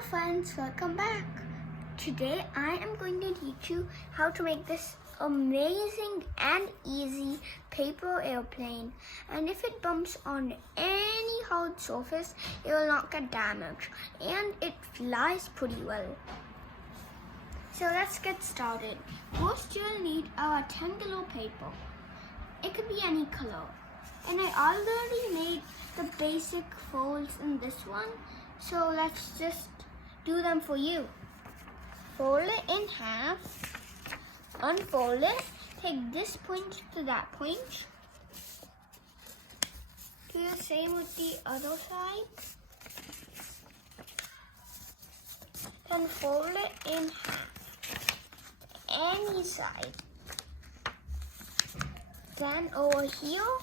Hello friends, welcome back. Today I am going to teach you how to make this amazing and easy paper airplane, and if it bumps on any hard surface it will not get damaged and it flies pretty well. So let's get started. First you'll need a rectangular paper. It could be any color, and I already made the basic folds in this one, so let's just do them for you. Fold it in half, unfold it, take this point to that point. Do the same with the other side. Then fold it in half, any side. Then over here,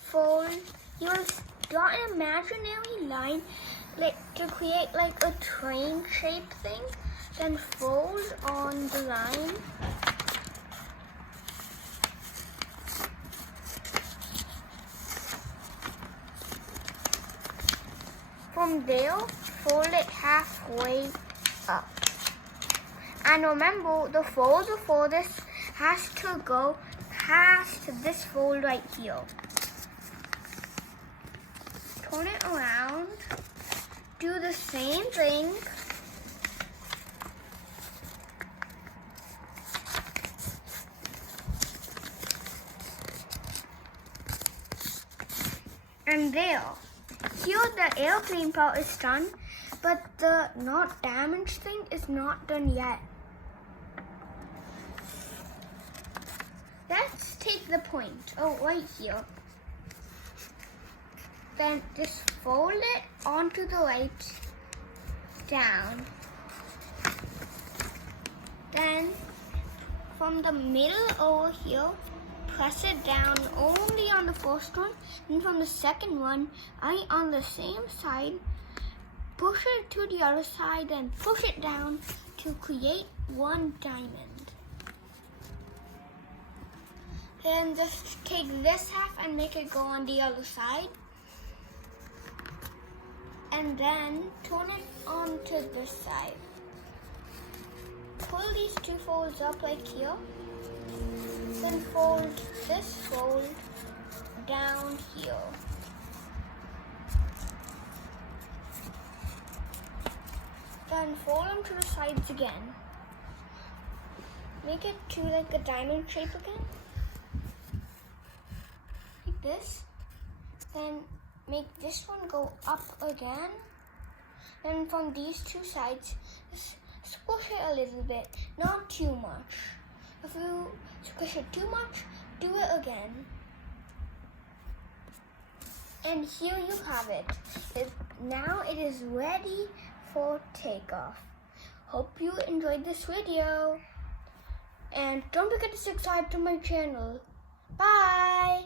fold, you'll draw an imaginary line to create like a train shape thing, then fold on the line. From there, fold it halfway up. And remember, the fold before this has to go past this fold right here. Turn it around. Do the same thing. And there. Here the airplane part is done, but the not damaged thing is not done yet. Let's take the point. Oh, right here. Then just fold it onto the right, down. Then from the middle over here, press it down only on the first one, and from the second one, right on the same side, push it to the other side and push it down to create one diamond. Then just take this half and make it go on the other side. And then turn it onto this side. Pull these two folds up like here. Then fold this fold down here. Then fold them to the sides again. Make it to like a diamond shape again. Like this. Then make this one go up again. Then from these two sides, just squish it a little bit, not too much. If you squish it too much, do it again. And here you have it. Now it is ready for takeoff. Hope you enjoyed this video. And don't forget to subscribe to my channel. Bye!